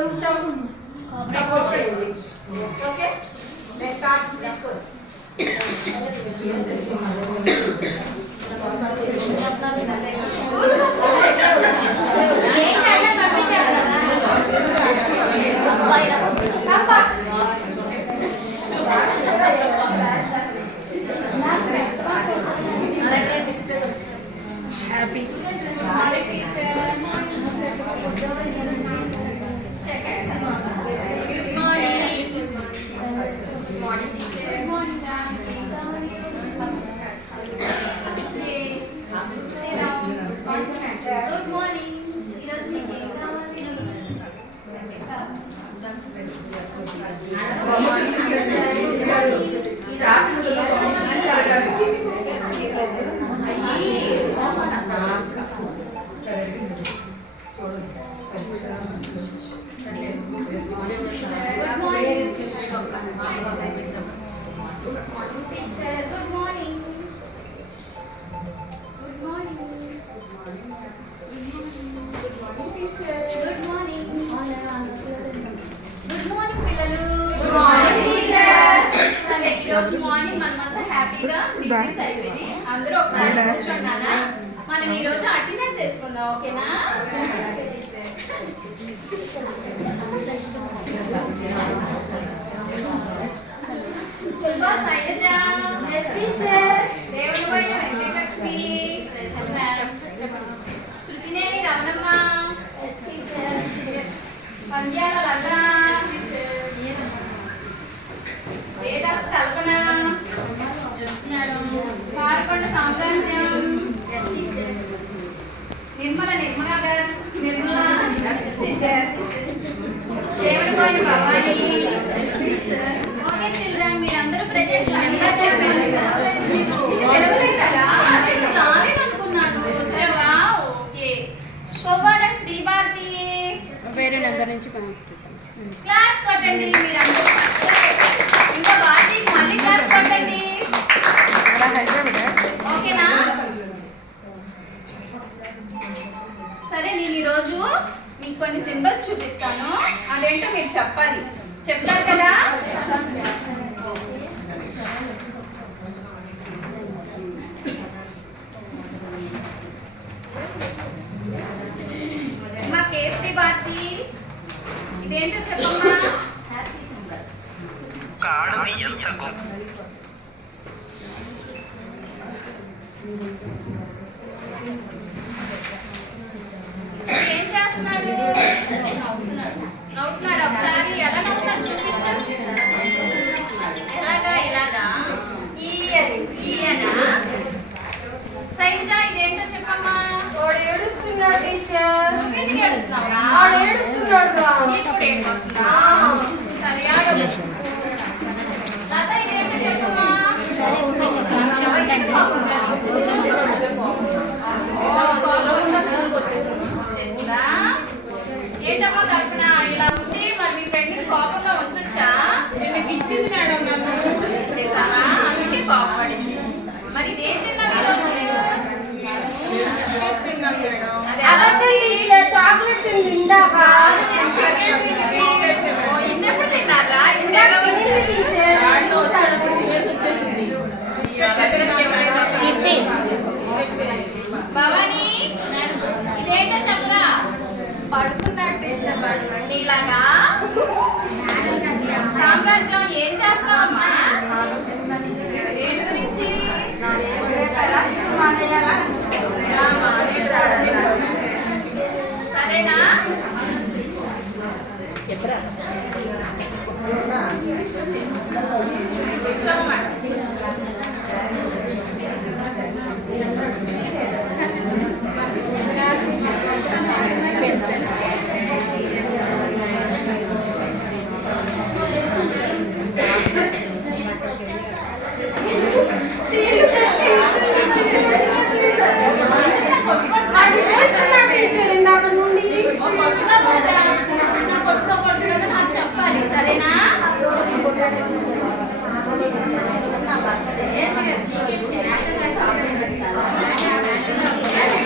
కొంచెం సపోర్ట్ చేయండి. Okay let's start let's go. Happy morning మనమంతా హ్యాపీగా రిలీజ్ అయిపోయింది. అందరూ ఒకసారి కూర్చున్నానా? మనం ఈ రోజు అటెండెన్స్ వేసుకుందాం. ఓకేనా? Shubha Shailaja yes teacher. దేవుడిపైన వెంకటలక్ష్మి శృతినేని రమణమ్మ ఎస్ టీచర్. పంద్యాల లత వేదాస్ కల్పన పాల్కొండ సామ్రాజ్యం నిర్మల దేవుడిపోయిన భవాని. ఓకే చిల్డ్రన్, మీరందరూ ప్రెజెంట్ లైన్గా చెప్పారు. సెలవులే కదా, సారీ అనుకున్నాను. వచ్చావా? ఓకే. కోవాడన్ శ్రీభారతి వేరే నెంబర్ నుంచి క్లాస్ కొట్టండి. మీరందరూ ఇంకా భారతికి మళ్ళీ క్లాస్ కొట్టండి. ఓకేనా? సరే, నేను ఈరోజు మీకు కొన్ని సింబల్స్ చూపిస్తాను. అదేంటో మీరు చెప్పాలి. చెప్తారు కదా? మా కేసరి భారతి ఇదేంటో చెప్పమ్మా. Happy symbol. ఏం చేస్తున్నాడు? నవ్వుతున్నాడు. ఒకసారి ఎలా నవ్వుతున్నాడు చూపించు. ఇలాగా ఈయనా? శైలజ ఇదేంటో చెప్పమ్మా. వాడు ఏడుస్తున్నాడు టీచర్. నువ్వెందుకు ఏడుస్తున్నావురా? వాడు ఏడుస్తున్నాడుగా. నీకు కూడా ఏడుస్తుందా? సరే ఆడు. లత ఇదేంటో చెప్పమ్మా. ఏంటమ్మా కల్పన ఇలా ఉంటే మరి మీ ఫ్రెండ్ కోపంగా వచ్చొచ్చా? ఇచ్చేసావా? అందుకే కోపపడింది. మరి ఇదేం తిన్నావు ఈరోజు? చాక్లెట్ తింది ఇందాక. ఇన్నెప్పుడు తిన్నారా? ఇందాక తినింది టీచర్. భవాని ఇదేంటో చెప్పరా? పడుకున్నాడు టీచర్. పడుకోండి ఇలాగా. సామ్రాజ్యం ఏం చేస్తావమ్మా? దేని గురించి? సరేనా? కూర్చోమాట